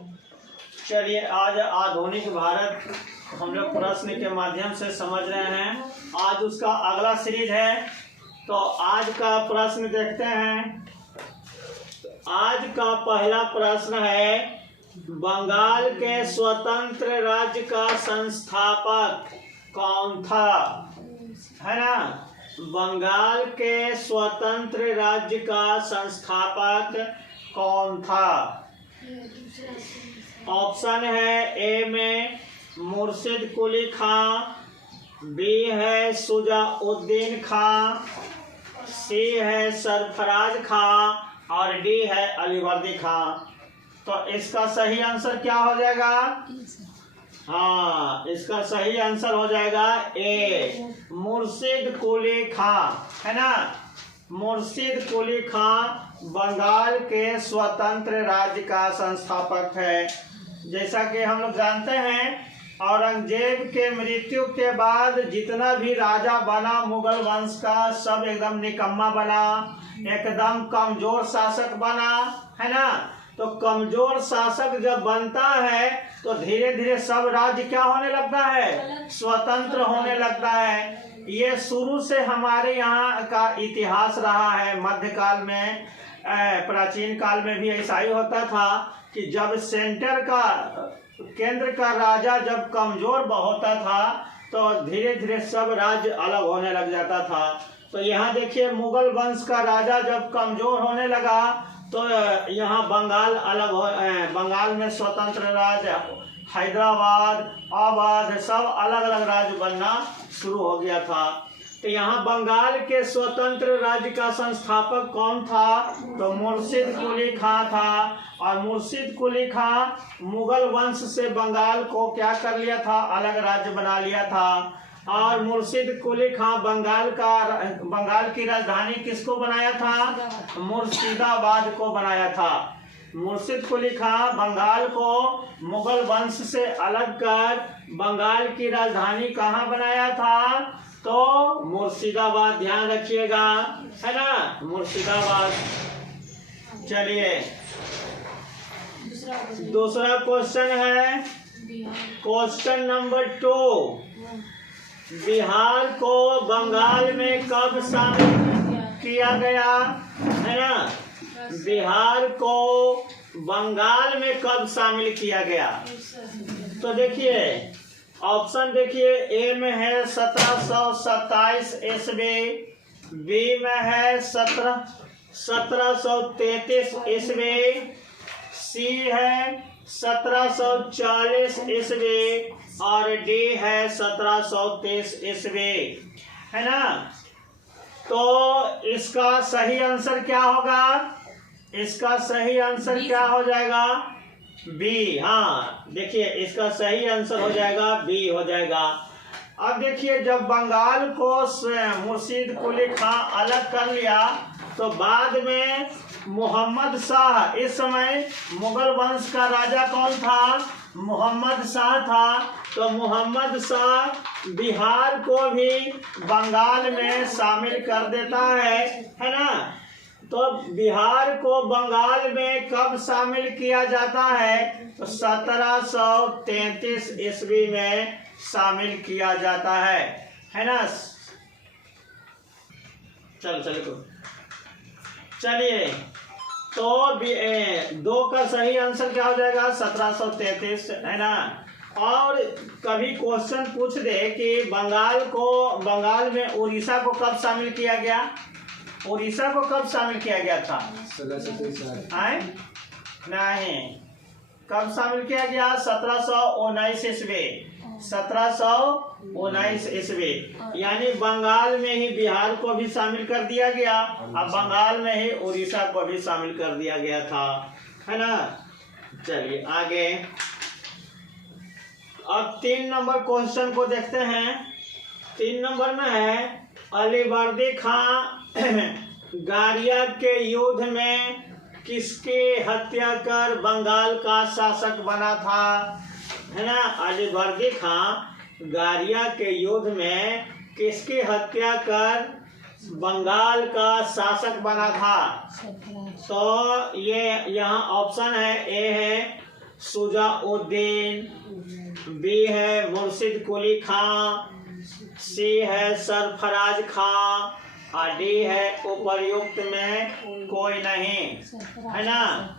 चलिए आज आधुनिक भारत हम लोग प्रश्न के माध्यम से समझ रहे हैं। आज उसका अगला सीरीज है, तो आज का प्रश्न देखते हैं। आज का पहला प्रश्न है, बंगाल के स्वतंत्र राज्य का संस्थापक कौन था? है ना, बंगाल के स्वतंत्र राज्य का संस्थापक कौन था? ऑप्शन है ए में मुर्शिद कुली खां, बी है शुजाउद्दीन खां, सी है सरफराज खां और डी है अलीवर्दी खां। तो इसका सही आंसर क्या हो जाएगा? हाँ, इसका सही आंसर हो जाएगा ए, मुर्शिद कुली खां। है ना, मुर्शिद कुली खां बंगाल के स्वतंत्र राज्य का संस्थापक है। जैसा कि हम लोग जानते हैं, औरंगजेब के मृत्यु के बाद जितना भी राजा बना मुगल वंश का, सब एकदम निकम्मा बना, एकदम कमजोर शासक बना। है ना, तो कमजोर शासक जब बनता है तो धीरे धीरे सब राज्य क्या होने लगता है? स्वतंत्र होने लगता है। ये शुरू से हमारे यहाँ का इतिहास रहा है। मध्यकाल में, प्राचीन काल में भी ऐसा ही होता था कि जब केंद्र का राजा जब कमजोर होता था तो धीरे धीरे सब राज्य अलग होने लग जाता था। तो यहाँ देखिए, मुगल वंश का राजा जब कमजोर होने लगा तो यहाँ बंगाल अलग हो, बंगाल में स्वतंत्र राज्य, हैदराबाद, अवध, सब अलग अलग राज्य बनना शुरू हो गया था। तो यहाँ बंगाल के स्वतंत्र राज्य का संस्थापक कौन था? तो मुर्शिद कुली खां था। और मुर्शिद कुली खां मुगल वंश से बंगाल को क्या कर लिया था? अलग राज्य बना लिया था। और मुर्शिद कुली खां बंगाल की राजधानी किसको बनाया था? मुर्शिदाबाद को बनाया था। मुर्शिद कुली खां बंगाल को मुगल वंश से अलग कर बंगाल की राजधानी कहाँ बनाया था? तो मुर्शिदाबाद, ध्यान रखिएगा। है ना, मुर्शिदाबाद। चलिए दूसरा क्वेश्चन है, क्वेश्चन नंबर 2, बिहार को बंगाल में कब शामिल किया गया? है ना, बिहार को बंगाल में कब शामिल किया गया? तो देखिए, ऑप्शन देखिए, ए में है 1727 ईस्वी, बी में है 1733 ईस्वी, सी है 1740 ईस्वी और डी है 1730 ईस्वी। है ना, तो इसका सही आंसर क्या होगा? इसका सही आंसर क्या हो जाएगा? बी। हाँ, देखिए, इसका सही आंसर हो जाएगा बी हो जाएगा। अब देखिए, जब बंगाल को मुर्शिद कुली खां अलग कर लिया तो बाद में मोहम्मद शाह, इस समय मुगल वंश का राजा कौन था? मोहम्मद शाह था। तो मोहम्मद शाह बिहार को भी बंगाल में शामिल कर देता है ना। तो बिहार को बंगाल में कब शामिल किया जाता है? तो 1733 ईस्वी में शामिल किया जाता है ना। चलिए, तो दो का सही आंसर क्या हो जाएगा? 1733। है ना। और कभी क्वेश्चन पूछ दे कि बंगाल में उड़ीसा को कब शामिल किया गया? उड़ीसा को कब शामिल किया गया था? नहीं, कब शामिल किया गया? 1719 ईस्वी। 1719 ईस्वी, यानी बंगाल में ही बिहार को भी शामिल कर दिया गया। अब बंगाल में ही उड़ीसा को भी शामिल कर दिया गया था। है ना। चलिए आगे, अब 3 नंबर क्वेश्चन को देखते हैं। 3 नंबर में है, अलीवर्दी खां गारिया के युद्ध में किसकी हत्या कर बंगाल का शासक बना था? है ना, अलीवर्दी खां गारिया के युद्ध में किसकी हत्या कर बंगाल का शासक बना था? तो ये यहाँ ऑप्शन है, ए है शुजाउद्दीन, बी है मुर्शिद कुली खां, सी है सरफराज खां और डी है उपर्युक्त में कोई नहीं, है ना।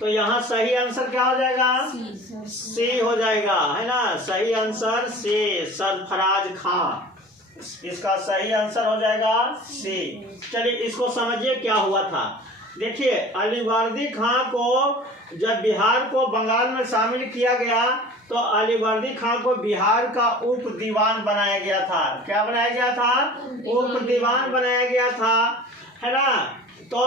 तो यहाँ सही आंसर क्या हो जाएगा? सी हो जाएगा, है ना। सही आंसर सी, सरफराज खां, इसका सही आंसर हो जाएगा सी। चलिए इसको समझिए क्या हुआ था। देखिए अलीवर्दी खां को जब बिहार को बंगाल में शामिल किया गया तो अलीवर्दी खां को बिहार का उप दीवान बनाया गया था। क्या बनाया गया था? उप दीवान बनाया गया था, है ना। तो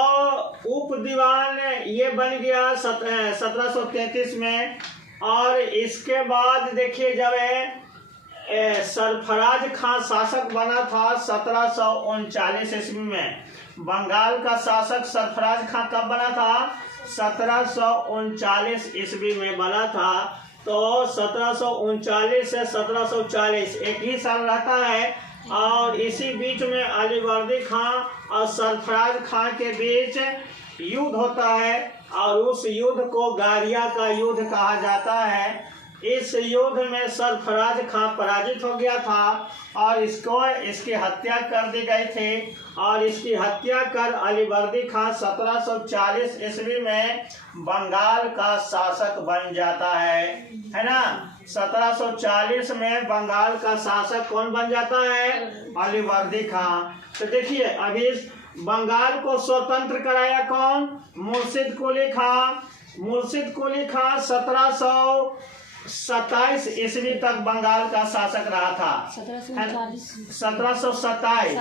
उप दीवान ये बन गया 1733 में। और इसके बाद देखिए जब सरफराज खां शासक बना था 1739 ईस्वी में। बंगाल का शासक सरफराज खां कब बना था? 1739 ईस्वी में बना था। तो 1739 से 1740 एक ही साल रहता है। और इसी बीच में अलीवर्दी खां और सरफराज खां के बीच युद्ध होता है और उस युद्ध को गारिया का युद्ध कहा जाता है। इस युद्ध में सरफराज खां पराजित हो गया था और इसकी हत्या कर दी गई थी। और इसकी हत्या कर अलीवर्दी खां 1740 ईस्वी में बंगाल का शासक बन जाता है ना। 1740 में बंगाल का शासक कौन बन जाता है? अलीवर्दी खां। तो देखिए अभी बंगाल को स्वतंत्र कराया कौन? मुर्शिद कुली खां। मुर्शिद कुली खां 1727 ईस्वी तक बंगाल का शासक रहा था। 1727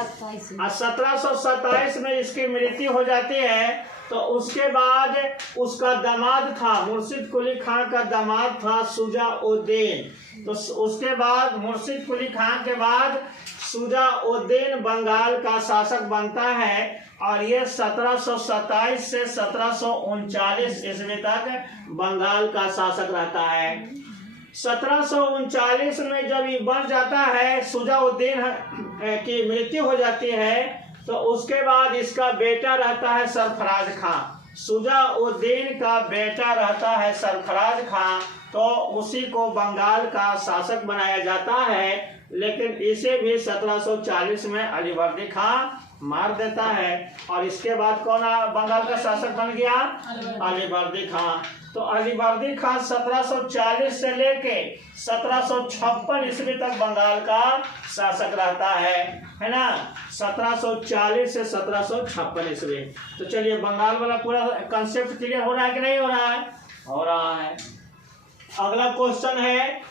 और 1727 में इसकी मृत्यु हो जाती है। तो उसके बाद उसका दामाद था, मुर्शिद कुली खां का दामाद था शुजाउद्दीन। तो उसके बाद मुर्शिद कुली खां के बाद शुजाउद्दीन बंगाल का शासक बनता है। और ये 1727 से 1739 ईस्वी तक बंगाल का शासक रहता है। 1739 में जब ये बन जाता है, शुजाउद्दीन की मृत्यु हो जाती है, तो उसके बाद इसका बेटा रहता है सरफराज खां। शुजाउद्दीन का बेटा रहता है सरफराज खां। तो उसी को बंगाल का शासक बनाया जाता है। लेकिन इसे भी 1740 में अलीवर्दी खां मार देता है। और इसके बाद कौन बंगाल का शासक बन गया? अलीवर्दी खां। तो अलीवर्दी खां 1740 से लेके 1756 ईस्वी तक बंगाल का शासक रहता है ना। 1740 से 1756 ईस्वी। तो चलिए बंगाल वाला पूरा कंसेप्ट क्लियर हो रहा है कि नहीं हो रहा है? हो रहा है। अगला क्वेश्चन है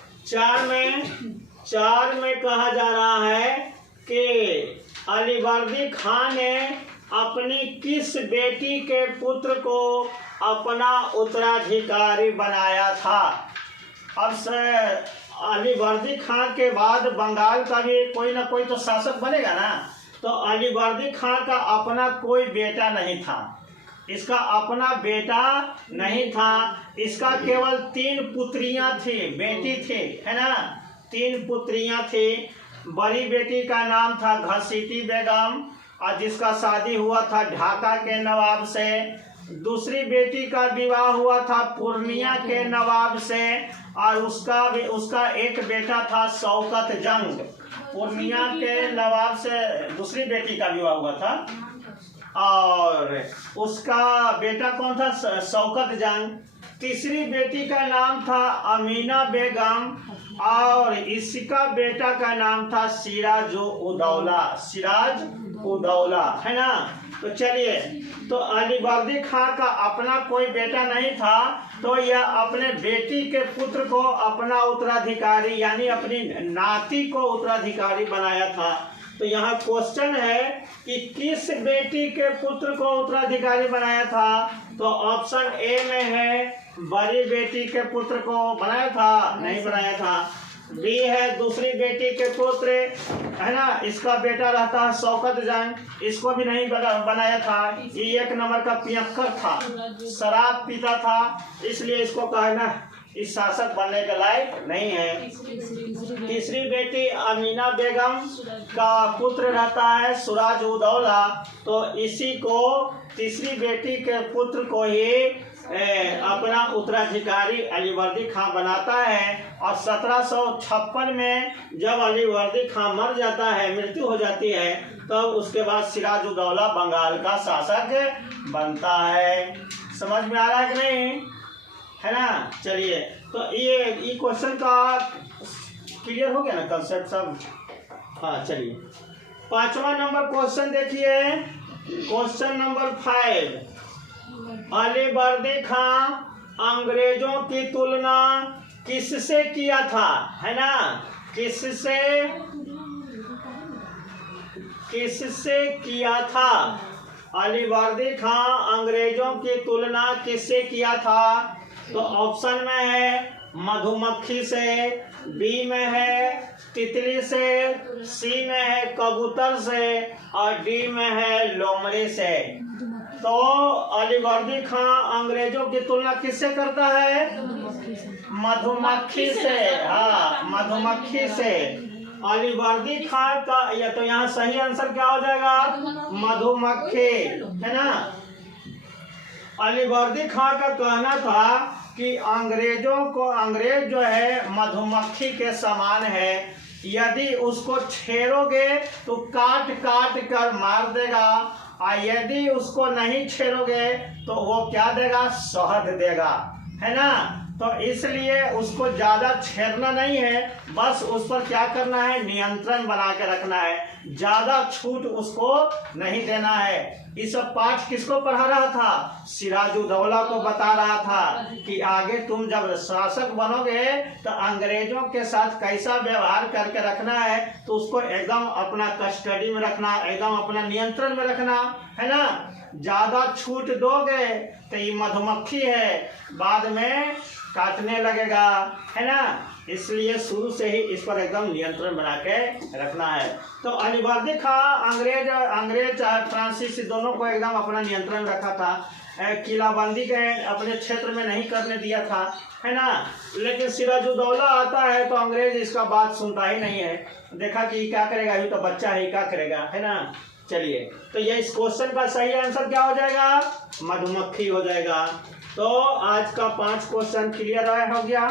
4 में कहा जा रहा है कि अलीवर्दी खां ने अपनी किस बेटी के पुत्र को अपना उत्तराधिकारी बनाया था? अब से अलीवर्दी खां के बाद बंगाल का भी कोई ना कोई तो शासक बनेगा ना। तो अलीवर्दी खां का अपना कोई बेटा नहीं था। इसका अपना बेटा नहीं था। इसका केवल 3 पुत्रियां थी, बेटी थी, है ना। 3 पुत्रियां थी। बड़ी बेटी का नाम था घसीटी बेगम और जिसका शादी हुआ था ढाका के नवाब से। दूसरी बेटी का विवाह हुआ था पूर्णिया के नवाब से। और उसका एक बेटा था शौकत जंग। पूर्णिया के नवाब से दूसरी बेटी का विवाह हुआ था और उसका बेटा कौन था? शौकत जंग। तीसरी बेटी का नाम था अमीना बेगम और इसका बेटा का नाम था सिराज उदौला, है ना। तो चलिए, तो अलीवर्दी खां का अपना कोई बेटा नहीं था। तो यह अपने बेटी के पुत्र को अपना उत्तराधिकारी यानी अपनी नाती को उत्तराधिकारी बनाया था। तो यहाँ क्वेश्चन है कि किस बेटी के पुत्र को उत्तराधिकारी बनाया था? तो ऑप्शन ए में है बड़ी बेटी के पुत्र को बनाया था, नहीं बनाया था। बी है दूसरी बेटी के पुत्र, है ना, इसका बेटा रहता है शौकत जंग, इसको भी नहीं बनाया था। ये 1 नंबर का पियक्कर था, शराब पीता था, इसलिए इसको कहना इस शासक बनने के लायक नहीं है। तीसरी बेटी अमीना बेगम का पुत्र रहता है सिराज उदौला। तो इसी को तीसरी बेटी के पुत्र को ही अपना उत्तराधिकारी अलीवर्दी खां बनाता है और 1756 में जब अलीवर्दी खां मर जाता है, मृत्यु हो जाती है, तब उसके बाद सिराजुद्दौला बंगाल का शासक बनता है। समझ में आ रहा है कि नहीं, है ना। चलिए, तो ये क्वेश्चन का क्लियर हो गया ना कंसेप्ट सब। हाँ, चलिए 5वां नंबर क्वेश्चन देखिए, क्वेश्चन नंबर 5। अलीवर्दी खां अंग्रेजों की तुलना किससे किया था, है ना, किससे किया था। अलीवर्दी खां अंग्रेजों की तुलना किससे किया था। तो ऑप्शन में है मधुमक्खी से, बी में है तितली से, सी में है कबूतर से और डी में है लोमड़ी से। तो अलीवर्दी खां अंग्रेजों की तुलना किससे करता है, मधुमक्खी से। हाँ, मधुमक्खी से। अलीवर्दी खां का या तो यहाँ सही आंसर क्या हो जाएगा, मधुमक्खी, है ना। अलीवर्दी खां का कहना था कि अंग्रेज जो है मधुमक्खी के समान है, यदि उसको छेड़ोगे तो काट काट कर मार देगा, और यदि उसको नहीं छेड़ोगे तो वो क्या देगा, शहद देगा, है ना। तो इसलिए उसको ज्यादा छेड़ना नहीं है, बस उस पर क्या करना है, नियंत्रण बना के रखना है, ज्यादा छूट उसको नहीं देना है। ये सब पाठ किसको पढ़ा रहा था, सिराजुद्दौला को बता रहा था कि आगे तुम जब शासक बनोगे तो अंग्रेजों के साथ कैसा व्यवहार करके रखना है, तो उसको एकदम अपना कस्टडी में रखना, एकदम अपना नियंत्रण में रखना, है ना। ज्यादा छूट दोगे तो ये मधुमक्खी है, बाद में काटने लगेगा, है ना। इसलिए शुरू से ही इस पर एकदम नियंत्रण बना के रखना है। तो अलीवर्दी खां अंग्रेज फ्रांसीसी दोनों को एकदम अपना नियंत्रण रखा था, किलाबंदी के अपने क्षेत्र में नहीं करने दिया था, है ना। लेकिन सिराजुद्दौला आता है तो अंग्रेज इसका बात सुनता ही नहीं है, देखा कि क्या करेगा, ये तो बच्चा है, क्या करेगा, है ना। चलिए, तो ये इस क्वेश्चन का सही आंसर क्या हो जाएगा, मधुमक्खी हो जाएगा। तो आज का 5 क्वेश्चन क्लियर हो गया।